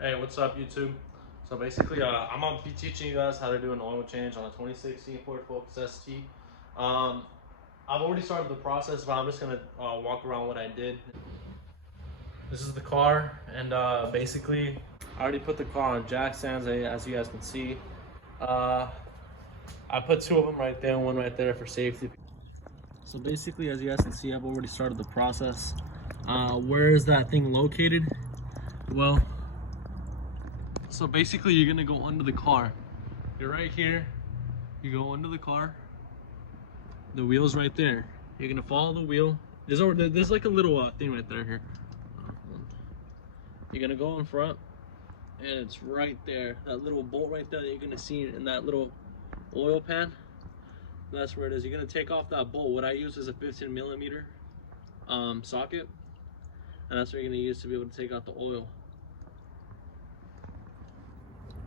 Hey, what's up, YouTube? So basically, I'm gonna be teaching you guys how to do an oil change on a 2016 Ford Focus ST. Um, I've already started the process, but I'm just gonna walk around what I did. This is the car, and basically, I already put the car on jack stands, as you guys can see. Uh, I put two of them right there, and one right there for safety. So basically, as you guys can see, I've already started the process. Where is that thing located? Well, so basically, you're gonna go under the car. You're right here. You go under the car. The wheel's right there. You're gonna follow the wheel. There's like a little thing right there here. You're gonna go in front, and it's right there. That little bolt right there that you're gonna see in that little oil pan. That's where it is. You're gonna take off that bolt. What I use is a 15mm socket, and that's what you're gonna use to be able to take out the oil.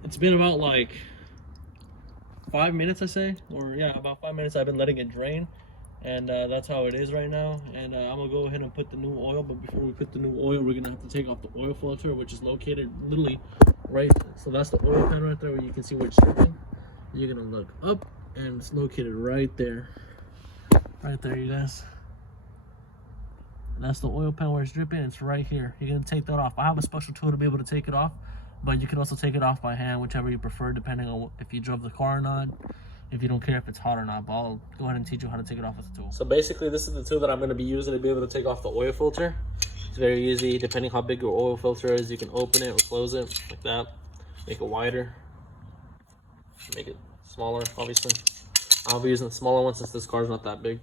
It's been about like 5 minutes, I say, or yeah, about 5 minutes. I've been letting it drain, and that's how it is right now. And I'm gonna go ahead and put the new oil, but before we put the new oil, we're gonna have to take off the oil filter, which is located literally right. So that's the oil pan right there, where you can see where it's dripping. You're gonna look up, and it's located right there, you guys. And that's the oil pan where it's dripping. It's right here. You're gonna take that off. I have a special tool to be able to take it off, but you can also take it off by hand, whichever you prefer, depending on if you drove the car or not, if you don't care if it's hot or not. But I'll go ahead and teach you how to take it off with the tool. So basically, this is the tool that I'm going to be using to be able to take off the oil filter. It's very easy. Depending how big your oil filter is, you can open it or close it like that. Make it wider. Make it smaller, obviously. I'll be using the smaller one since this car's not that big.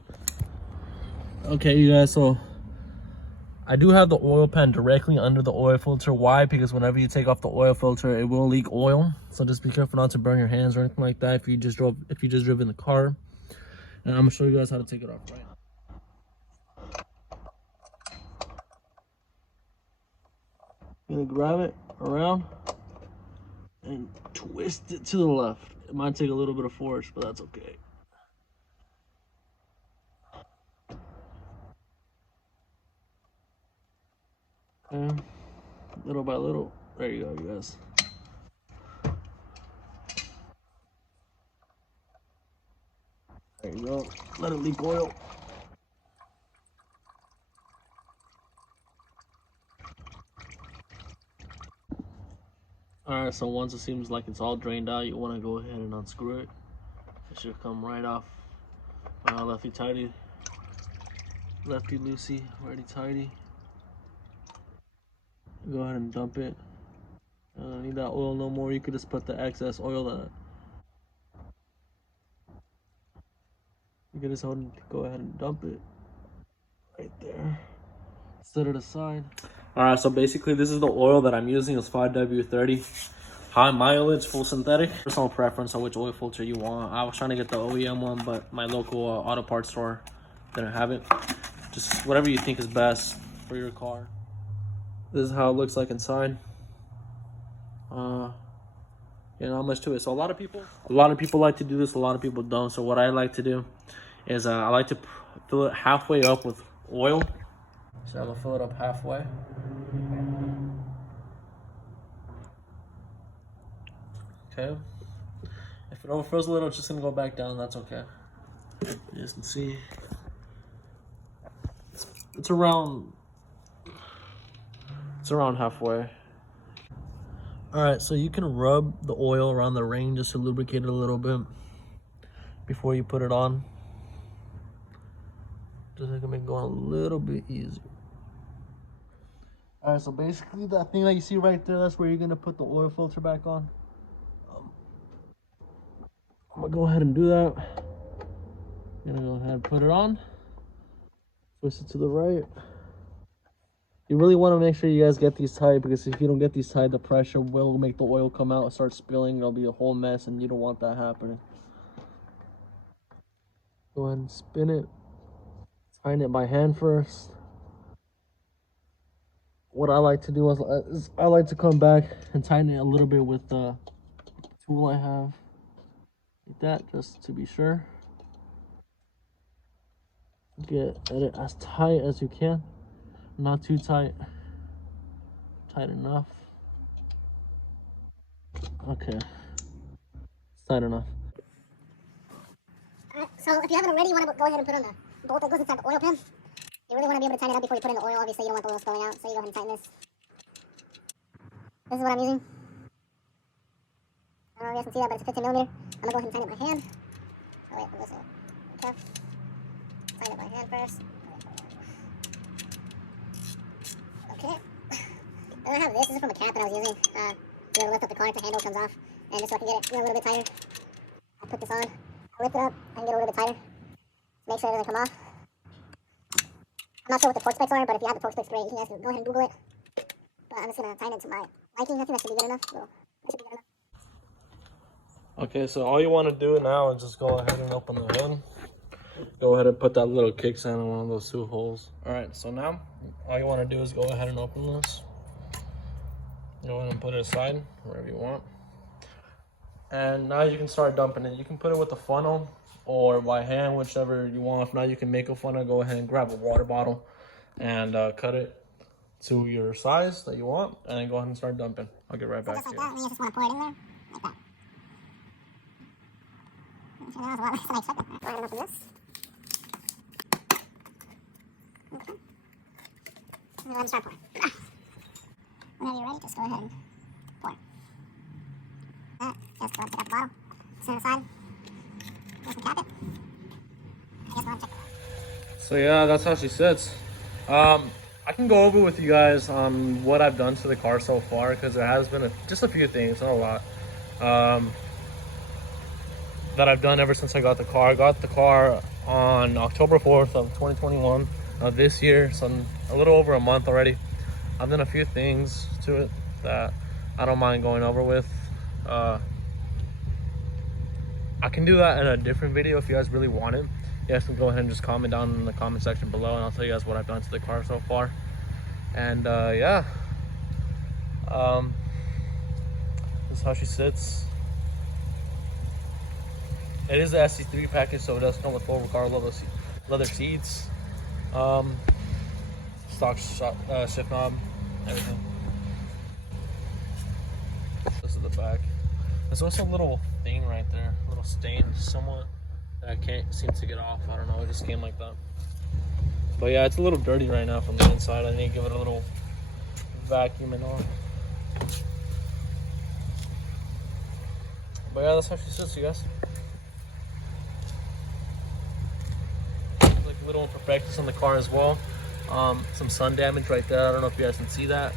Okay, you guys, so I do have the oil pan directly under the oil filter. Why? Because whenever you take off the oil filter, it will leak oil. So just be careful not to burn your hands or anything like that if you just drove in the car. And I'm gonna show you guys how to take it off right now. You're gonna grab it around and twist it to the left. It might take a little bit of force, but that's okay. And little by little, there you go, you guys. There you go. Let it leak oil. Alright, so once it seems like it's all drained out, you want to go ahead and unscrew it. It should come right off. Lefty tighty, lefty loosey, righty tighty. Go ahead and dump it. Don't need that oil no more. You could just put the excess oil that you could just go ahead and dump it right there. Set it aside. Alright, so basically this is the oil that I'm using. It's 5W30. High mileage, full synthetic. Personal preference on which oil filter you want. I was trying to get the OEM one, but my local auto parts store didn't have it. Just whatever you think is best for your car. This is how it looks like inside. Not much to it. So a lot of people like to do this. A lot of people don't. So what I like to do is I like to fill it halfway up with oil. So I'm gonna fill it up halfway. Okay. If it overfills a little, it's just gonna go back down. That's okay. You guys can see it's around halfway. All right, so you can rub the oil around the ring just to lubricate it a little bit before you put it on. Just to make it go a little bit easier. All right, so basically that thing that you see right there, that's where you're gonna put the oil filter back on. I'm gonna go ahead and do that. I'm gonna go ahead and put it on. Twist it to the right. You really want to make sure you guys get these tight, because if you don't get these tight, the pressure will make the oil come out and start spilling. It'll be a whole mess, and you don't want that happening. Go ahead and spin it. Tighten it by hand first. What I like to do is I like to come back and tighten it a little bit with the tool I have. Like that, just to be sure. Get it as tight as you can. Not too tight. Tight enough. Okay. It's tight enough. Alright, so if you haven't already, you want to go ahead and put on the bolt that goes inside the oil pan. You really want to be able to tighten it up before you put in the oil. Obviously, you don't want the oil spilling out, so you go ahead and tighten this. This is what I'm using. I don't know if you guys can see that, but it's a 15 millimeter. I'm going to go ahead and tighten it by hand. Oh, wait, this is tough. Tighten it by hand first. Okay. Then I have this. This is from a cap that I was using. You know, lift up the car if the handle comes off. And just so I can get it a little bit tighter. I put this on. I lift it up. I can get it a little bit tighter. Make sure it doesn't come off. I'm not sure what the torque specs are, but if you have the torque specs, great. You guys can go ahead and Google it. But I'm just going to tighten it to my liking. I think that should be good enough. Well, that should be good enough. Okay, so all you want to do now is just go ahead and open the hood. Go ahead and put that little kickstand in one of those two holes. Alright, so now all you want to do is go ahead and open this. Go ahead and put it aside, wherever you want. And now you can start dumping it. You can put it with a funnel or by hand, whichever you want. If not, you can make a funnel. Go ahead and grab a water bottle and cut it to your size that you want. And then go ahead and start dumping. I'll get right back to you. Just like that, and you just want to pour it in there, like that. That was a lot less than I expected. Go ahead and open this. Okay. And let me start pouring. Whenever you're ready, just go ahead and pour. That, just go ahead and pick up the bottle, set it aside, just cap it. I guess we'll check it. So yeah, that's how she sits. I can go over with you guys on what I've done to the car so far, because there has been just a few things, not a lot, that I've done ever since I got the car. I got the car on October 4th of 2021 this year, so a little over a month already. I've done a few things to it that I don't mind going over with. I can do that in a different video if you guys really want it. You guys can go ahead and just comment down in the comment section below, and I'll tell you guys what I've done to the car so far. And yeah, this is how she sits. It is the SC3 package, so it does come with full car leather seats, stock shift knob, everything. This is the back. There's also a little thing right there, a little stain somewhat that I can't seem to get off. I don't know, it just came like that. But yeah, it's a little dirty right now from the inside. I need to give it a little vacuum and all. But yeah, that's how she sits, you guys. Like little imperfections on the car as well. Some sun damage right there. I don't know if you guys can see that.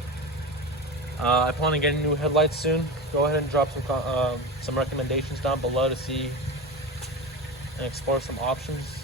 I plan on getting new headlights soon. Go ahead and drop some recommendations down below to see and explore some options.